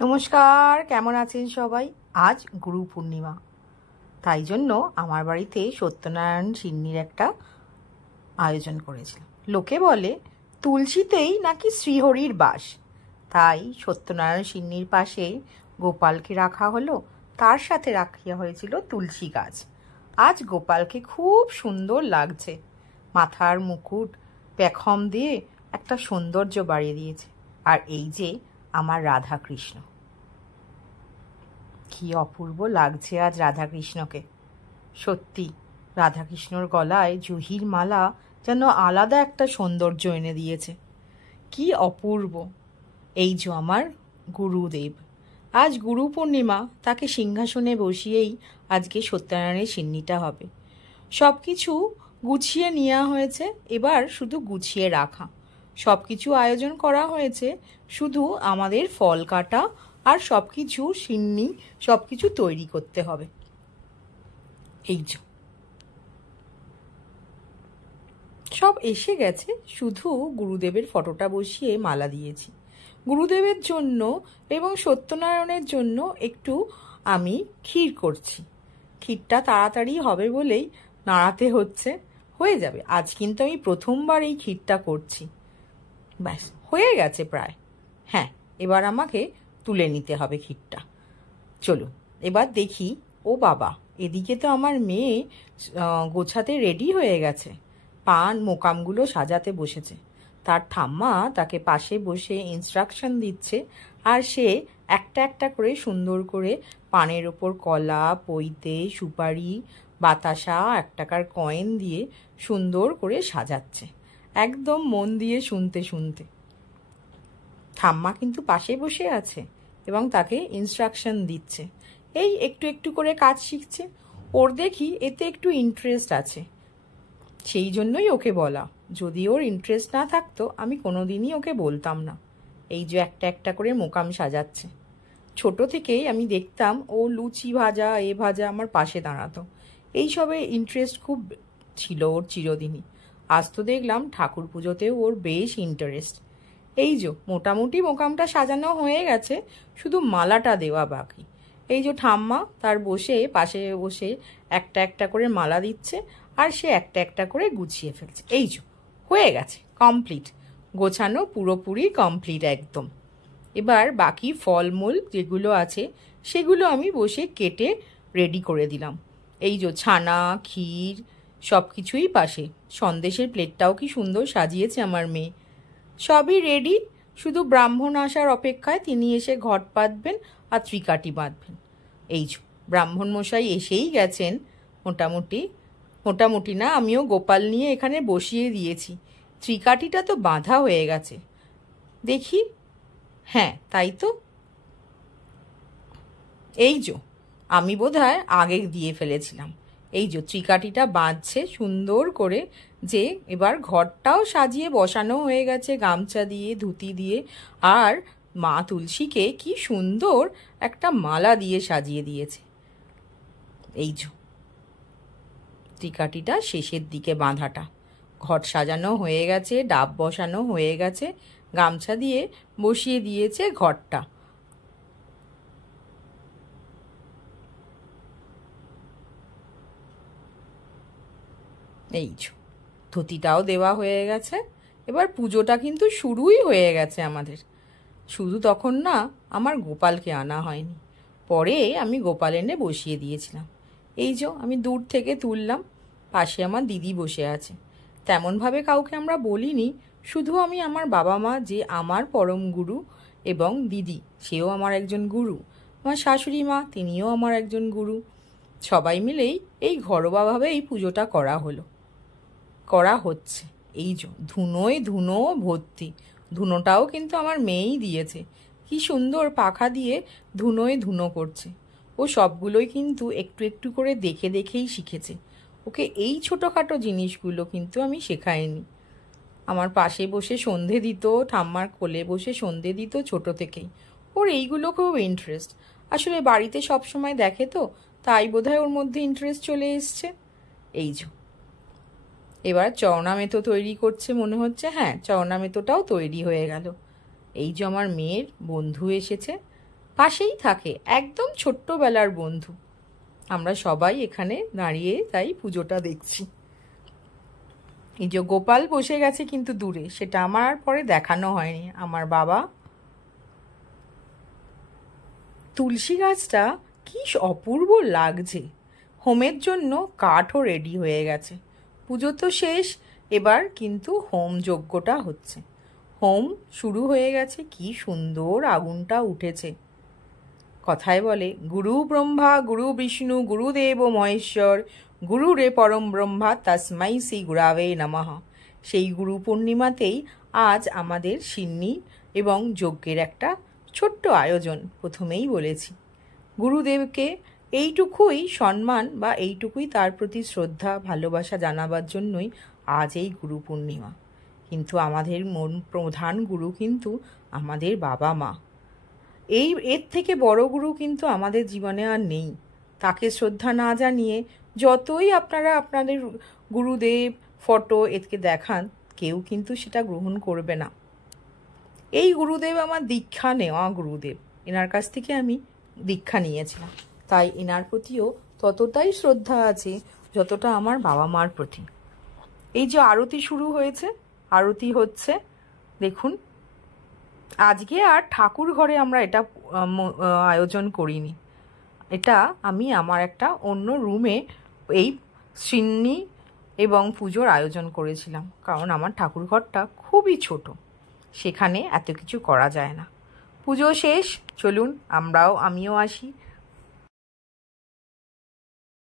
নমস্কার, কেমন আছেন সবাই? আজ গুরু পূর্ণিমা, তাই জন্য আমার বাড়িতে সত্যনারায়ণ সিন্নির একটা আয়োজন করেছিলাম। লোকে বলে তুলসীতেই নাকি শ্রীহরির বাস, তাই সত্যনারায়ণ সিন্নির পাশে গোপালকে রাখা হলো, তার সাথে রাখিয়া হয়েছিল তুলসী গাছ। আজ গোপালকে খুব সুন্দর লাগছে, মাথার মুকুট পেখম দিয়ে একটা সৌন্দর্য বাড়িয়ে দিয়েছে। আর এই যে আমার রাধা কৃষ্ণ, কি অপূর্ব লাগছে আজ রাধাকৃষ্ণকে। সত্যি রাধাকৃষ্ণর গলায় জুহির মালা যেন আলাদা একটা সৌন্দর্য এনে দিয়েছে, কি অপূর্ব। এই যে আমার গুরুদেব, আজ গুরু পূর্ণিমা, তাকে সিংহাসনে বসিয়েই আজকে সত্যনারায়ণের সিন্নিটা হবে। সব কিছু গুছিয়ে নেওয়া হয়েছে, এবার শুধু গুছিয়ে রাখা। সব কিছু আয়োজন করা হয়েছে, শুধু আমাদের ফল কাটা আর সব কিছু সিন্নি সব কিছু তৈরি করতে হবে। এই যে সব এসে গেছে, শুধু গুরুদেবের ফটোটা বসিয়ে মালা দিয়েছি। গুরুদেবের জন্য এবং সত্যনারায়ণের জন্য একটু আমি ক্ষীর করছি। ক্ষীরটা তাড়াতাড়ি হবে বলেই নাড়াতে হচ্ছে, হয়ে যাবে। আজ কিন্তু আমি প্রথমবার এই ক্ষীরটা করছি। ব্যাস হয়ে গেছে প্রায়। হ্যাঁ, এবার আমাকে তুলে নিতে হবে ক্ষীরটা। চলুন এবার দেখি। ও বাবা, এদিকে তো আমার মেয়ে গোছাতে রেডি হয়ে গেছে, পান মোকামগুলো সাজাতে বসেছে। তার ঠাম্মা তাকে পাশে বসে ইনস্ট্রাকশন দিচ্ছে, আর সে একটা একটা করে সুন্দর করে পানের ওপর কলা, পৈতে, সুপারি, বাতাসা, 1 টাকার কয়েন দিয়ে সুন্দর করে সাজাচ্ছে, একদম মন দিয়ে শুনতে শুনতে। ঠাম্মা কিন্তু পাশে বসে আছে এবং তাকে ইনস্ট্রাকশন দিচ্ছে। এই একটু একটু করে কাজ শিখছে। ওর দেখি এতে একটু ইন্টারেস্ট আছে, সেই জন্যই ওকে বলা। যদি ওর ইন্টারেস্ট না থাকতো আমি কোনোদিনই ওকে বলতাম না। এই যে একটা একটা করে মোকাম সাজাচ্ছে। ছোট থেকেই আমি দেখতাম ও লুচি ভাজা ভাজা আমার পাশে দাঁড়াতো। এইসবে ইন্টারেস্ট খুব ছিল ওর চিরদিনই। আজ তো দেখলাম ঠাকুর পুজোতেও ওর বেশ ইন্টারেস্ট। এই যে মোটামুটি মোকামটা সাজানো হয়ে গেছে, শুধু মালাটা দেওয়া বাকি। এই যে ঠাম্মা তার পাশে বসে একটা একটা করে মালা দিচ্ছে, আর সে একটা একটা করে গুছিয়ে ফেলছে। এই যে হয়ে গেছে, কমপ্লিট, গোছানো পুরোপুরি কমপ্লিট একদম। এবার বাকি ফলমূল যেগুলো আছে সেগুলো আমি বসে কেটে রেডি করে দিলাম। এই যে ছানা, ক্ষীর সব কিছুই পাশে। সন্দেশের প্লেটটাও কি সুন্দর সাজিয়েছে আমার মেয়ে। সবই রেডি, শুধু ব্রাহ্মণ আসার অপেক্ষায়। তিনি এসে ঘট পাতবেন আর ত্রিকাঠি বাঁধবেন। এই যে ব্রাহ্মণ মশাই এসেই গেছেন। মোটামুটি মোটামুটি না, আমিও গোপাল নিয়ে এখানে বসিয়ে দিয়েছি। ত্রিকাঠিটা তো বাঁধা হয়ে গেছে দেখি। হ্যাঁ তাই তো, এই যে আমি বোধহয় আগে দিয়ে ফেলেছিলাম। এই যে ত্রিকাঠিটা বাঁধছে সুন্দর করে, যে এবার ঘরটাও সাজিয়ে বসানো হয়ে গেছে গামছা দিয়ে, ধুতি দিয়ে। আর মা তুলসীকে কি সুন্দর একটা মালা দিয়ে সাজিয়ে দিয়েছে। এই যে ত্রিকাঠিটা শেষের দিকে বাঁধাটা, ঘট সাজানো হয়ে গেছে, ডাব বসানো হয়ে গেছে, গামছা দিয়ে বসিয়ে দিয়েছে ঘরটা। এই ধুতিটাও দেওয়া হয়ে গেছে। এবার পুজোটা কিন্তু শুরুই হয়ে গেছে আমাদের। শুধু তখন না আমার গোপালকে আনা হয়নি, পরে আমি গোপাল এনে বসিয়ে দিয়েছিলাম। এই যে আমি দূর থেকে তুললাম, পাশে আমার দিদি বসে আছে। তেমনভাবে কাউকে আমরা বলিনি, শুধু আমি আমার বাবা মা, যে আমার পরম গুরু, এবং দিদি, সেও আমার একজন গুরু, আমার শাশুড়ি মা, তিনিও আমার একজন গুরু। সবাই মিলেই এই ঘরোয়াভাবে এই পুজোটা করা হচ্ছে। এই যে ধুনোয় ধুনো ভর্তি। ধুনোটাও কিন্তু আমার মেয়েই দিয়েছে, কি সুন্দর পাখা দিয়ে ধুনোয় ধুনো করছে। ও সবগুলোই কিন্তু একটু একটু করে দেখে দেখেই শিখেছে। ওকে এই ছোটোখাটো জিনিসগুলো কিন্তু আমি শেখাইনি। আমার পাশে বসে সন্ধে দিত, ঠাম্মার কোলে বসে সন্ধে দিত ছোট থেকেই। ওর এইগুলো খুব ইন্টারেস্ট। আসলে বাড়িতে সব সময় দেখে তো, তাই বোধহয় ওর মধ্যে ইন্টারেস্ট চলে এসছে। এই যে এবার চওড়া-মেতো তৈরি করছে মনে হচ্ছে। হ্যাঁ, চওড়া-মেতোটাও তৈরি হয়ে গেল। এই যে আমার মেয়ের বন্ধু এসেছে, পাশেই থাকে, একদম ছোট্টবেলার বন্ধু। আমরা সবাই এখানে দাঁড়িয়ে তাই পুজোটা দেখছি। এই যে গোপাল বসে গেছে কিন্তু দূরে, সেটা আমার পরে দেখানো হয়নি। আমার বাবা তুলসী গাছটা কি অপূর্ব লাগছে। হোমের জন্য কাঠও রেডি হয়ে গেছে। পুজো তো শেষ, এবার কিন্তু হোম যজ্ঞটা হচ্ছে। হোম শুরু হয়ে গেছে, কি সুন্দর আগুনটা উঠেছে। কথায় বলে গুরু ব্রহ্মা গুরু বিষ্ণু গুরুদেব মহেশ্বর গুরুরে পরম ব্রহ্মা তস্মাই শ্রী গুরাবে নমঃ। সেই গুরু পূর্ণিমাতেই আজ আমাদের সিন্নি এবং যজ্ঞের একটা ছোট্ট আয়োজন। প্রথমেই বলেছি, গুরুদেবকে এইটুকুই সম্মান বা এইটুকুই তার প্রতি শ্রদ্ধা ভালোবাসা জানাবার জন্যই আজ এই গুরু পূর্ণিমা। কিন্তু আমাদের প্রধান গুরু কিন্তু আমাদের বাবা মা। এর থেকে বড় গুরু কিন্তু আমাদের জীবনে আর নেই। তাকে শ্রদ্ধা না জানিয়ে যতই আপনারা আপনাদের গুরুদেব ফটো একে দেখান, কেউ কিন্তু সেটা গ্রহণ করবে না। এই গুরুদেব আমার দীক্ষা নেওয়া গুরুদেব, এনার কাছ থেকে আমি দীক্ষা নিয়েছিলাম, তাই এনার প্রতিও ততটাই শ্রদ্ধা আছে যতটা আমার বাবা মার প্রতি। এই যে আরতি শুরু হয়েছে, আরতি হচ্ছে দেখুন। আজকে আর ঠাকুর ঘরে আমরা এটা আয়োজন করিনি, এটা আমি আমার একটা অন্য রুমে এই সিন্নি এবং পুজোর আয়োজন করেছিলাম, কারণ আমার ঠাকুর ঘরটা খুবই ছোট, সেখানে এত কিছু করা যায় না। পুজো শেষ, চলুন আমিও আসি।